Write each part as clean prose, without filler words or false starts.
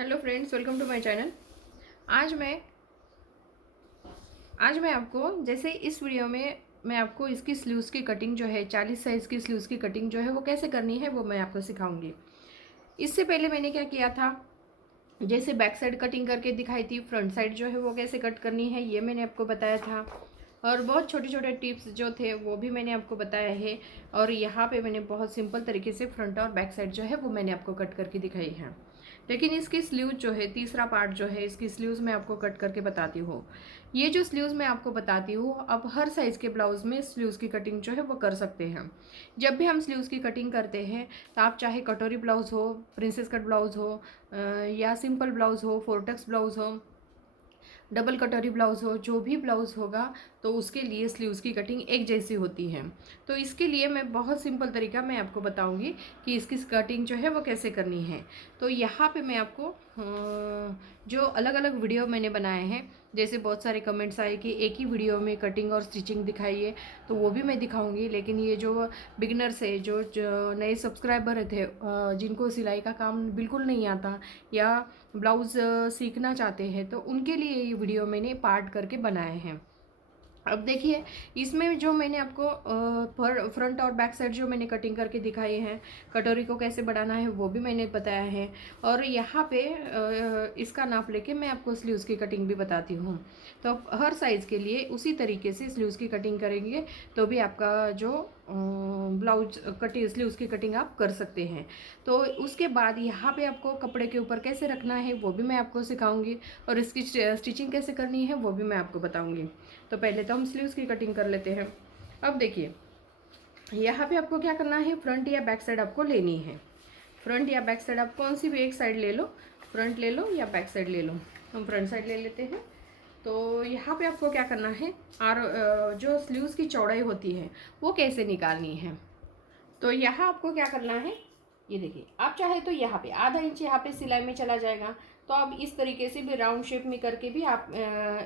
Hello friends, welcome to my channel. आज मैं आपको जैसे इस वीडियो में मैं आपको इसकी स्लीव्स की कटिंग जो है 40 साइज़ की स्लीव्स की कटिंग जो है वो कैसे करनी है वो मैं आपको सिखाऊंगी। इससे पहले मैंने क्या किया था, जैसे बैक साइड कटिंग करके दिखाई थी, फ्रंट साइड जो है वो कैसे कट करनी है ये मैंने आपको बताया था। और बहुत छोटे छोटे टिप्स जो थे वो भी मैंने आपको बताया है। और यहाँ पे मैंने बहुत सिंपल तरीके से फ्रंट और बैक साइड जो है वो मैंने आपको कट करके दिखाई है। लेकिन इसकी स्लीव जो है, तीसरा पार्ट जो है इसकी स्लीव्स मैं आपको कट करके बताती हूँ। ये जो स्लीव्स मैं आपको बताती हूँ, आप हर साइज़ के ब्लाउज में स्लीव्स की कटिंग जो है वो कर सकते हैं। जब भी हम स्लीव्स की कटिंग करते हैं तो आप चाहे कटोरी ब्लाउज हो, प्रिंसेस कट ब्लाउज हो, या सिंपल ब्लाउज हो, फोरटक्स ब्लाउज हो, डबल कटोरी ब्लाउज़ हो, जो भी ब्लाउज़ होगा तो उसके लिए स्लीव्स की कटिंग एक जैसी होती है। तो इसके लिए मैं बहुत सिंपल तरीका मैं आपको बताऊंगी कि इसकी कटिंग जो है वो कैसे करनी है। तो यहाँ पे मैं आपको जो अलग अलग वीडियो मैंने बनाए हैं, जैसे बहुत सारे कमेंट्स आए कि एक ही वीडियो में कटिंग और स्टिचिंग दिखाइए, तो वो भी मैं दिखाऊंगी। लेकिन ये जो बिगिनर्स है, जो नए सब्सक्राइबर थे, जिनको सिलाई का काम बिल्कुल नहीं आता या ब्लाउज़ सीखना चाहते हैं, तो उनके लिए ये वीडियो मैंने पार्ट करके बनाए हैं। अब देखिए, इसमें जो मैंने आपको फ्रंट और बैक साइड जो मैंने कटिंग करके दिखाई है, कटोरी को कैसे बढ़ाना है वो भी मैंने बताया है। और यहाँ पे इसका नाप लेके मैं आपको स्लीव्स की कटिंग भी बताती हूँ। तो आप हर साइज़ के लिए उसी तरीके से स्लीव्स की कटिंग करेंगे तो भी आपका जो ब्लाउज कटिंग, स्लीव्स की कटिंग आप कर सकते हैं। तो उसके बाद यहाँ पे आपको कपड़े के ऊपर कैसे रखना है वो भी मैं आपको सिखाऊंगी, और इसकी स्टिचिंग कैसे करनी है वो भी मैं आपको बताऊंगी। तो पहले तो हम स्लीव्स की कटिंग कर लेते हैं। अब देखिए, यहाँ पे आपको क्या करना है, फ्रंट या बैक साइड आपको लेनी है। फ्रंट या बैक साइड आप कौन सी भी एक साइड ले लो, फ्रंट ले लो या बैक साइड ले लो। हम फ्रंट साइड ले लेते हैं। तो यहाँ पे आपको क्या करना है, और जो स्लीव्स की चौड़ाई होती है वो कैसे निकालनी है। तो यहाँ आपको क्या करना है, ये देखिए, आप चाहे तो यहाँ पे आधा इंच यहाँ पे सिलाई में चला जाएगा। तो आप इस तरीके से भी राउंड शेप में करके भी आप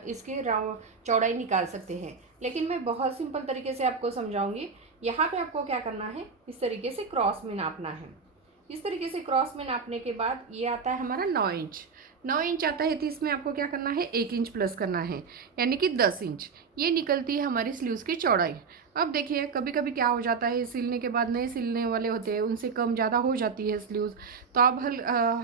इसके राउंड चौड़ाई निकाल सकते हैं। लेकिन मैं बहुत सिंपल तरीके से आपको समझाऊंगी। यहाँ पे आपको क्या करना है, इस तरीके से क्रॉस में नापना है। इस तरीके से क्रॉस में नापने के बाद ये आता है हमारा 9 इंच। 9 इंच आता है तो इसमें आपको क्या करना है, 1 इंच प्लस करना है, यानी कि 10 इंच। ये निकलती है हमारी स्लीव्स की चौड़ाई। अब देखिए, कभी कभी क्या हो जाता है, सिलने के बाद नए सिलने वाले होते हैं, उनसे कम ज़्यादा हो जाती है स्लीव्स। तो आप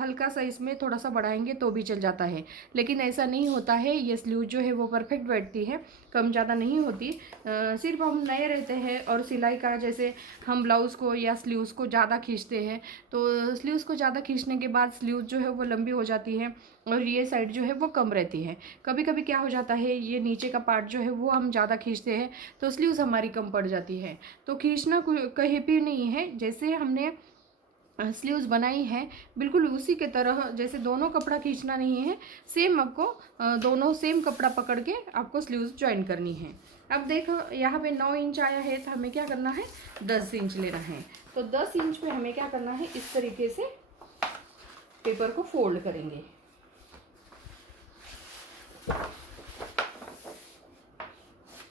हल्का सा इसमें थोड़ा सा बढ़ाएंगे तो भी चल जाता है। लेकिन ऐसा नहीं होता है, ये स्लीव जो है वो परफेक्ट बैठती है, कम ज़्यादा नहीं होती। सिर्फ हम नए रहते हैं और सिलाई का जैसे हम ब्लाउज़ को या स्लीव्स को ज़्यादा खींचते हैं, तो स्लीव्स को ज़्यादा खींचने के बाद स्लीव जो है वो लंबी हो जाती है और ये साइड जो है वो कम रहती है। कभी कभी क्या हो जाता है, ये नीचे का पार्ट जो है वो हम ज़्यादा खींचते हैं तो स्लीव्स हमारी कम पड़ जाती है। तो खींचना कहीं भी नहीं है, जैसे हमने स्लीव्स बनाई है बिल्कुल उसी के तरह, जैसे दोनों कपड़ा खींचना नहीं है, सेम आपको दोनों सेम कपड़ा पकड़ के आपको स्लीव्स ज्वाइन करनी है। अब देखो, यहाँ पे 9 इंच आया है तो हमें क्या करना है, 10 इंच लेना है। तो 10 इंच पे हमें क्या करना है, इस तरीके से पेपर को फोल्ड करेंगे।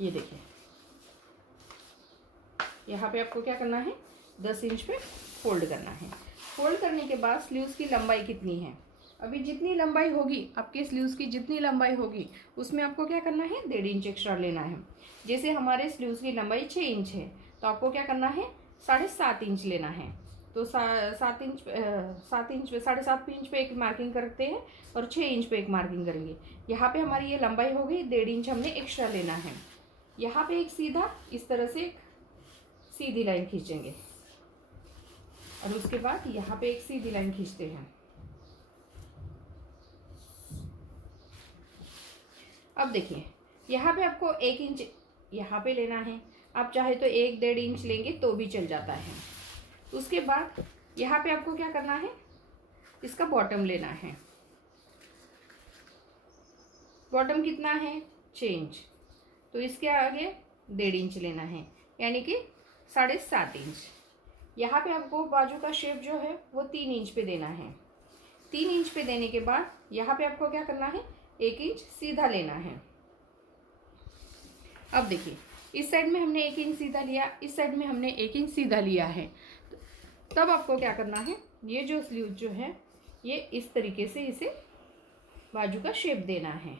ये देखिए, यहाँ पे आपको क्या करना है, 10 इंच पे फोल्ड करना है। फोल्ड करने के बाद स्लीव्स की लंबाई कितनी है, अभी जितनी लंबाई होगी आपके स्लीव्स की, जितनी लंबाई होगी उसमें आपको क्या करना है, 1.5 इंच एक्स्ट्रा लेना है। जैसे हमारे स्लीव्स की लंबाई 6 इंच है तो आपको क्या करना है, 7.5 इंच लेना है। तो 7 इंच, 7 इंच पे, 7.5 इंच पे एक मार्किंग करते हैं और 6 इंच पे एक मार्किंग करेंगे। यहाँ पे हमारी ये लंबाई हो गई, 1.5 इंच हमने एक्स्ट्रा लेना है। यहाँ पे एक सीधा इस तरह से एक सीधी लाइन खींचेंगे और उसके बाद यहाँ पे एक सीधी लाइन खींचते हैं। अब देखिए, यहाँ पे आपको 1 इंच यहाँ पे लेना है, आप चाहे तो 1-1.5 इंच लेंगे तो भी चल जाता है। उसके बाद यहाँ पे आपको क्या करना है, इसका बॉटम लेना है। बॉटम कितना है, 6 इंच। तो इसके आगे 1.5 इंच लेना है, यानी कि 7.5 इंच। यहाँ पे आपको बाजू का शेप जो है वो 3 इंच पे देना है। 3 इंच पे देने के बाद यहाँ पे आपको क्या करना है, 1 इंच सीधा लेना है। अब देखिए, इस साइड में हमने 1 इंच सीधा लिया, इस साइड में हमने 1 इंच सीधा लिया है। तब आपको क्या करना है, ये जो स्लीव जो है ये इस तरीके से इसे बाजू का शेप देना है।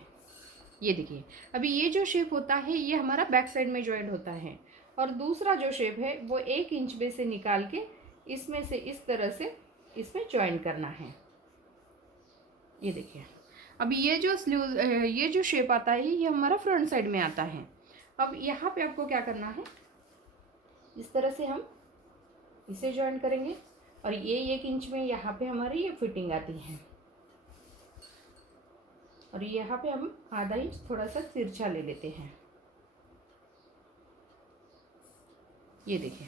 ये देखिए, अभी ये जो शेप होता है ये हमारा बैक साइड में जॉइंट होता है, और दूसरा जो शेप है वो 1 इंच में से निकाल के इसमें से इस तरह से इसमें ज्वाइन करना है। ये देखिए, अभी ये जो शेप आता है ये हमारा फ्रंट साइड में आता है। अब यहाँ पे आपको क्या करना है, इस तरह से हम इसे ज्वाइन करेंगे, और ये 1 इंच में यहाँ पे हमारी ये फिटिंग आती है, और यहाँ पे हम आधा इंच थोड़ा सा तिरछा ले लेते हैं। ये देखिए,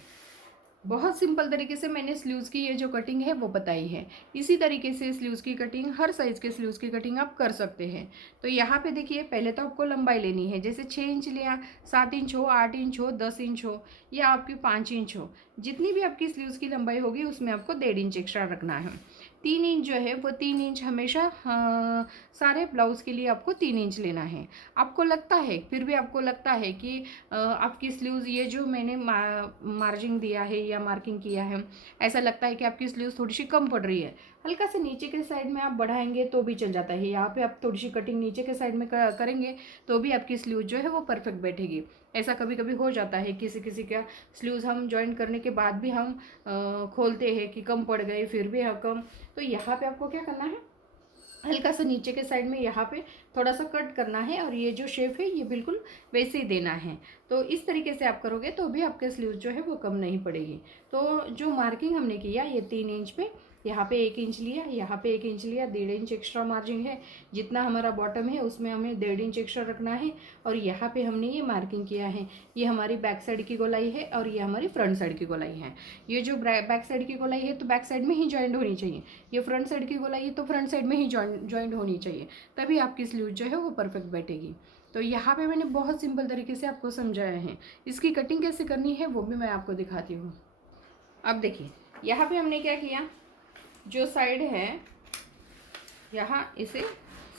बहुत सिंपल तरीके से मैंने स्लीव्स की ये जो कटिंग है वो बताई है। इसी तरीके से स्लीव्स की कटिंग, हर साइज़ के स्लीव्स की कटिंग आप कर सकते हैं। तो यहाँ पे देखिए, पहले तो आपको लंबाई लेनी है, जैसे 6 इंच लिया, 7 इंच हो, 8 इंच हो, 10 इंच हो, या आपकी 5 इंच हो, जितनी भी आपकी स्लीव्स की लंबाई होगी उसमें आपको 1.5 इंच एक्स्ट्रा रखना है। 3 इंच जो है वो 3 इंच हमेशा सारे ब्लाउज़ के लिए आपको 3 इंच लेना है। आपको लगता है, फिर भी आपको लगता है कि आपकी स्लीव्स, ये जो मैंने मार्जिंग दिया है या मार्किंग किया है, ऐसा लगता है कि आपकी स्लीव्स थोड़ी सी कम पड़ रही है, हल्का से नीचे के साइड में आप बढ़ाएंगे तो भी चल जाता है। यहाँ पे आप थोड़ी सी कटिंग नीचे के साइड में करेंगे तो भी आपकी स्लीव जो है वो परफेक्ट बैठेगी। ऐसा कभी कभी हो जाता है, किसी किसी का स्लीव्स हम ज्वाइन करने के बाद भी हम खोलते हैं कि कम पड़ गए, फिर भी कम। तो यहाँ पे आपको क्या करना है, हल्का सा नीचे के साइड में यहाँ पे थोड़ा सा कट करना है, और ये जो शेप है ये बिल्कुल वैसे ही देना है। तो इस तरीके से आप करोगे तो भी आपके स्लीव जो है वो कम नहीं पड़ेगी। तो जो मार्किंग हमने किया, ये 3 इंच पे, यहाँ पे 1 इंच लिया, यहाँ पे 1 इंच लिया, 1.5 इंच एक्स्ट्रा मार्जिन है। जितना हमारा बॉटम है उसमें हमें 1.5 इंच एक्स्ट्रा रखना है, और यहाँ पे हमने ये मार्किंग किया है। ये हमारी बैक साइड की गोलाई है, और ये हमारी फ्रंट साइड की गोलाई है। ये जो बैक साइड की गोलाई है तो बैक साइड में ही ज्वाइंट होनी चाहिए, ये फ्रंट साइड की गोलाई है तो फ्रंट साइड में ही ज्वाइंट होनी चाहिए, तभी आपकी स्लीव जो है वो परफेक्ट बैठेगी। तो यहाँ पे मैंने बहुत सिंपल तरीके से आपको समझाया है। इसकी कटिंग कैसे करनी है वो भी मैं आपको दिखाती हूँ। अब देखिए, यहाँ पे हमने क्या किया, जो साइड है यहाँ, इसे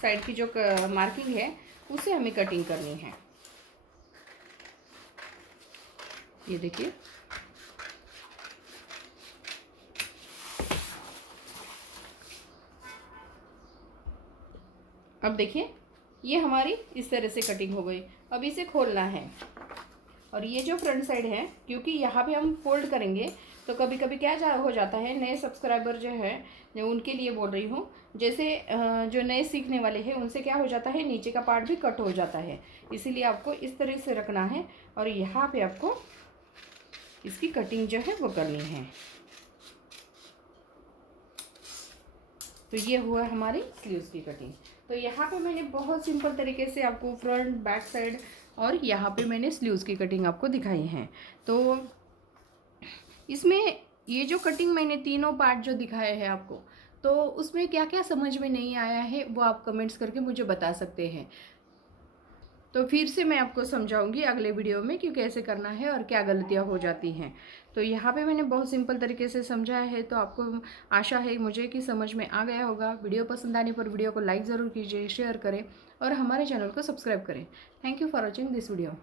साइड की जो मार्किंग है उसे हमें कटिंग करनी है। ये देखिए, अब देखिए, ये हमारी इस तरह से कटिंग हो गई। अब इसे खोलना है, और ये जो फ्रंट साइड है, क्योंकि यहाँ पे हम फोल्ड करेंगे तो कभी कभी क्या हो जाता है, नए सब्सक्राइबर जो है, जो उनके लिए बोल रही हूँ, जैसे जो नए सीखने वाले हैं उनसे क्या हो जाता है, नीचे का पार्ट भी कट हो जाता है। इसीलिए आपको इस तरह से रखना है, और यहाँ पे आपको इसकी कटिंग जो है वो करनी है। तो ये हुआ हमारी स्लीव्स की कटिंग। तो यहाँ पे मैंने बहुत सिंपल तरीके से आपको फ्रंट, बैक साइड, और यहाँ पे मैंने स्लीव्स की कटिंग आपको दिखाई है। तो इसमें ये जो कटिंग मैंने तीनों पार्ट जो दिखाए हैं आपको, तो उसमें क्या क्या समझ में नहीं आया है वो आप कमेंट्स करके मुझे बता सकते हैं। तो फिर से मैं आपको समझाऊंगी अगले वीडियो में कि कैसे करना है और क्या गलतियां हो जाती हैं। तो यहाँ पे मैंने बहुत सिंपल तरीके से समझाया है, तो आपको आशा है मुझे कि समझ में आ गया होगा। वीडियो पसंद आने पर वीडियो को लाइक ज़रूर कीजिए, शेयर करें, और हमारे चैनल को सब्सक्राइब करें। Thank you for watching this video.